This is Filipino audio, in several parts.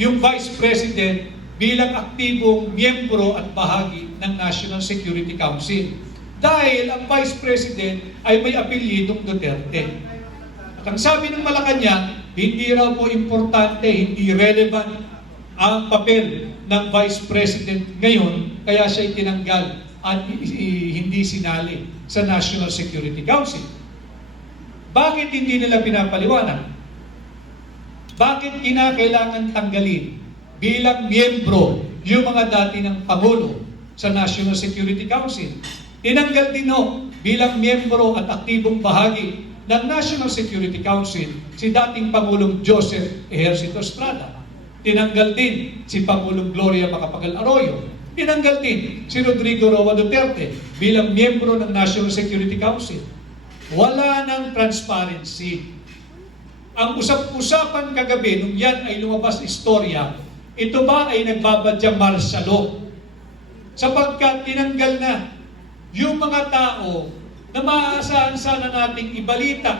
yung Vice President bilang aktibong miyembro at bahagi ng National Security Council. Dahil ang Vice President ay may apelyidong Duterte. At ang sabi ng Malacanang, hindi raw po importante, hindi relevant ang papel ng Vice President ngayon, kaya siya itinanggal at hindi sinali sa National Security Council. Bakit hindi nila pinapaliwanag? Bakit kinakailangan tanggalin bilang miyembro yung mga dati ng Pangulo sa National Security Council? Tinanggal din bilang miyembro at aktibong bahagi ng National Security Council si dating Pangulong Joseph Ejercito Estrada. Tinanggal din si Pangulong Gloria Macapagal Arroyo. Tinanggal din si Rodrigo Roa Duterte bilang miyembro ng National Security Council. Wala nang transparency. Ang usap-usapan kagabi nung yan ay lumabas istorya, ito ba ay nagbabadyang martial law? Sapagkat tinanggal na yung mga tao na maaasahan sana nating ibalita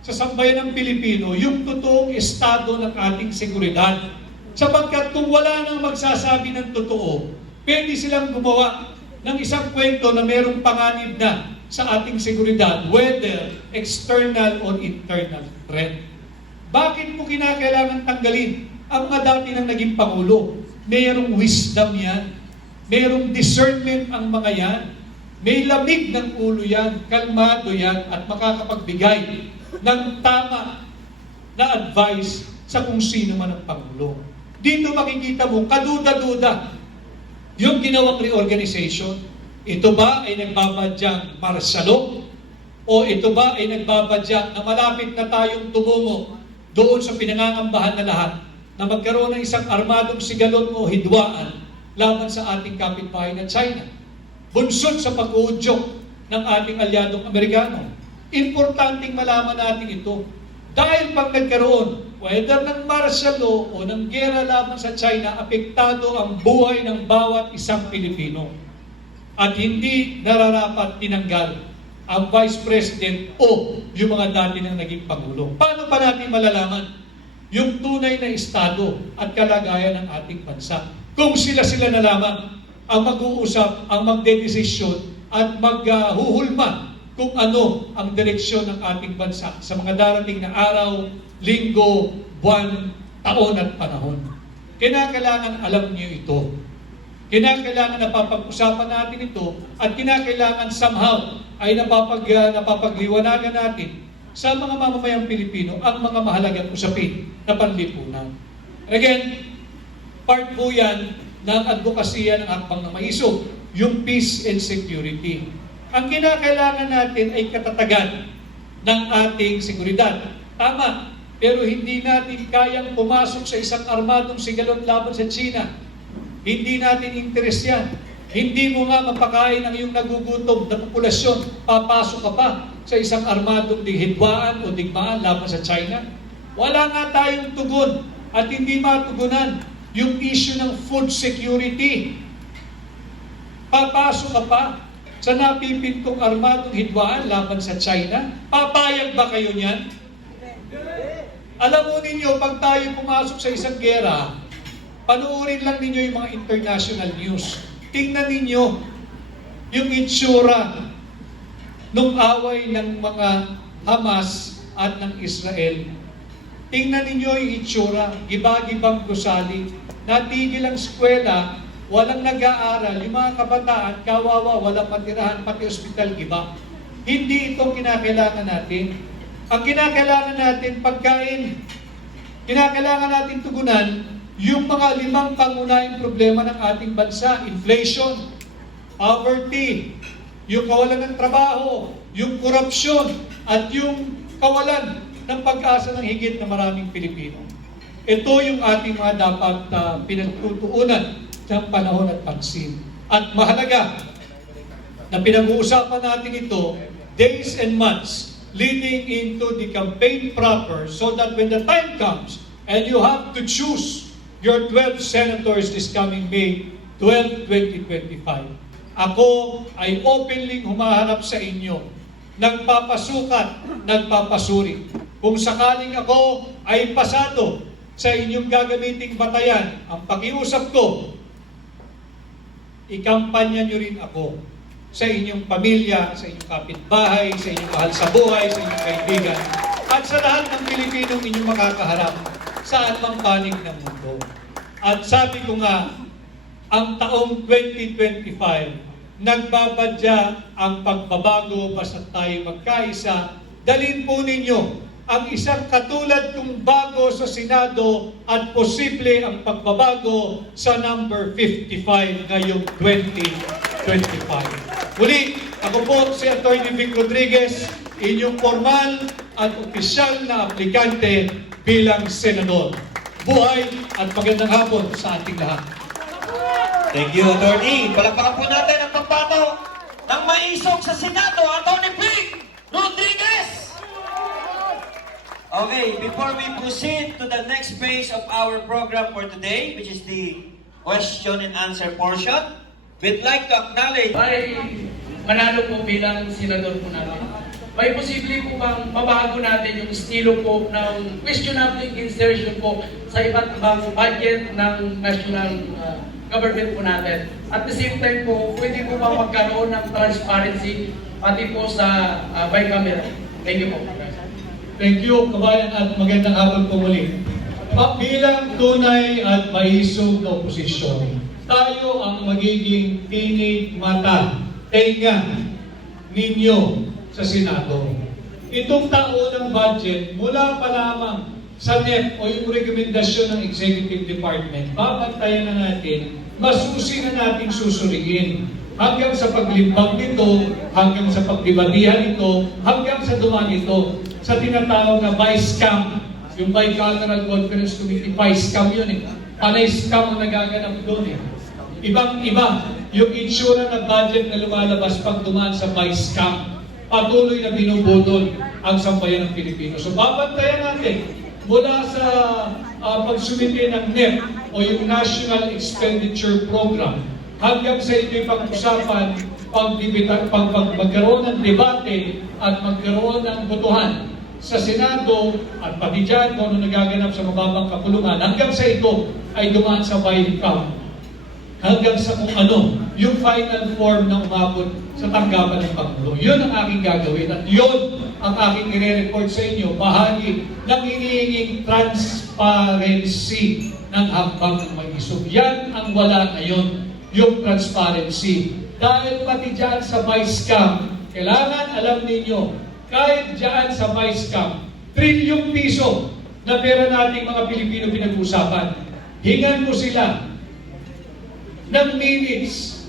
sa sambayan ng Pilipino yung totoong estado ng ating seguridad. Sapagkat kung wala nang magsasabi ng totoo, pwede silang gumawa ng isang kwento na merong panganib na sa ating seguridad, whether external or internal threat. Bakit mo kinakailangan tanggalin ang mga dati ng naging Pangulo? Mayroong wisdom yan. Mayroong discernment ang mga yan. May lamig ng ulo yan, kalmado yan, at makakapagbigay ng tama na advice sa kung sino man ang Pangulo. Dito makikita mo, kaduda-duda, yung ginawang reorganization, ito ba ay nagbabadyang martial law? O ito ba ay nagbabadyang na malapit na tayong tumungo doon sa pinangangambahan na lahat na magkaroon ng isang armadong sigalot o hidwaan laban sa ating kapitbahay na China? Bunsod sa pag-uudyok ng ating alyadong Amerikano. Importanteng malaman natin ito. Dahil pag nagkaroon, whether ng martial law o ng gera laban sa China, apektado ang buhay ng bawat isang Pilipino. At hindi nararapat tinanggal ang Vice President o yung mga dati ng naging Pangulo. Paano pa natin malalaman yung tunay na estado at kalagayan ng ating bansa? Kung sila-sila na lamang ang mag-uusap, ang magdedesisyon at maghuhulma kung ano ang direksyon ng ating bansa sa mga darating na araw, linggo, buwan, taon at panahon. Kinakailangan alam niyo ito. Kinakailangan napapag-usapan natin ito at kinakailangan somehow ay napapagliwanagan natin sa mga mamamayang Pilipino ang mga mahalagang usapin na panlipunan. Again, part po yan ng advokasya ng hakbang na maiso, yung peace and security. Ang kinakailangan natin ay katatagan ng ating seguridad. Tama, pero hindi natin kayang pumasok sa isang armadong sigalot laban sa China. Hindi natin interes yan. Hindi mo nga mapakain ang iyong nagugutom na populasyon, papasok ka pa sa isang armadong hidwaan o digmaan laban sa China. Wala nga tayong tugon at hindi matugunan yung issue ng food security. Papasok ka pa sa napipintong armadong hidwaan laban sa China? Papayag ba kayo niyan? Alam mo ninyo, pag tayo pumasok sa isang gera, panuorin lang ninyo yung mga international news. Tingnan ninyo yung itsura nung away ng mga Hamas at ng Israel. Tingnan ninyo yung itsura, giba-gibang gusali, natigil ang eskwela, walang nag-aaral, yung mga kabataan, kawawa, walang matirahan, pati ospital, giba. Hindi ito kinakailangan natin. Ang kinakailangan natin, pagkain. Kinakailangan natin tugunan yung mga 5 pangunahing problema ng ating bansa: inflation, poverty, yung kawalan ng trabaho, yung korupsyon, at yung kawalan ng pag-asa ng higit na maraming Pilipino. Ito yung ating mga dapat pinagtutuunan ng panahon at pansin. At mahalaga na pinag-uusapan natin ito days and months leading into the campaign proper, so that when the time comes and you have to choose your 12 senators this coming May 12, 2025, ako ay openly humaharap sa inyo, nagpapasukat, nagpapasuri. Kung sakaling ako ay pasado sa inyong gagamiting batayan, ang pakiusap ko, ikampanya nyo rin ako sa inyong pamilya, sa inyong kapitbahay, sa inyong mahal sa buhay, sa inyong kaibigan, at sa lahat ng Pilipinong inyong makakaharap sa anumang panig ng mundo. At sabi ko nga, ang taong 2025, nagbabadya ang pagbabago basta tayo magkaisa. Dalhin po ninyo ang isang katulad kong bago sa Senado at posible ang pagbabago sa number 55 ngayong 2025. Muli, ako po si Atty. Vic Rodriguez, inyong formal at opisyal na aplikante bilang senador. Buhay at magandang hapon sa ating lahat. Thank you, Atty. Palakpakan po natin ang pagbato ng maisog sa Senado, Atty. Vic Rodriguez! Okay, before we proceed to the next phase of our program for today, which is the question and answer portion, we'd like to acknowledge... Ay manalo po bilang senador po natin. May posible po bang mabago natin yung estilo po ng questionable insertion po sa iba't ibang budget ng national government po natin. At the same time po, pwede po bang magkaroon ng transparency pati po sa bicameral. Thank you po. Thank you, kabayan, at magandang hapon po muli. Bilang tunay at maisog na oposisyon, tayo ang magiging tinig, mata, tenga ninyo sa Senado. Itong taunang budget, mula pa lamang sa NEP o yung rekomendasyon ng Executive Department, babantayan na natin, masusi na nating susuriin hanggang sa paglimbag nito, hanggang sa pagdibadihan ito, hanggang sa dumaan ito sa tinatawag na BICAM, yung Bicameral Conference Committee, BICAM yun eh. Panay scam ang nagaganap doon eh. Ibang-iba yung itsura ng budget na lumalabas pag dumaan sa BICAM. Patuloy na binubudol ang sambayan ng Pilipino. So babantayan natin mula sa pagsumite ng NEP o yung National Expenditure Program hanggang sa ito'y pag-usapan, magkaroon ng debate at magkaroon ng botohan sa Senado at pati dyan kung ano nagaganap sa mababang kapulungan hanggang sa ito ay dumaan sa BICAM hanggang sa kung ano yung final form na umabot sa tanggapan ng Pangulo. Yun ang aking gagawin at yun ang aking i-report sa inyo, bahagi ng hinihinging transparency ng hakbang ng mag-isog. Yan ang wala ngayon, yung transparency. Dahil pati dyan sa BICAM, kailangan alam ninyo, kahit dyan sa BICAM, trilyong piso na pera nating mga Pilipino pinag-usapan. Hingan mo sila ng minutes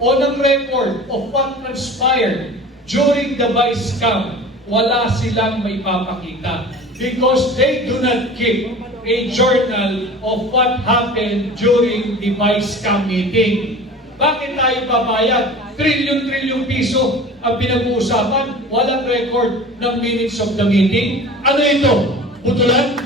o ng record of what transpired during the BICAM. Wala silang may papakita because they do not keep a journal of what happened during the BICAM meeting. Bakit tayo babayad? Trilyon-trilyong piso ang pinag-uusapan, walang record ng minutes of the meeting. Ano ito? Putulan?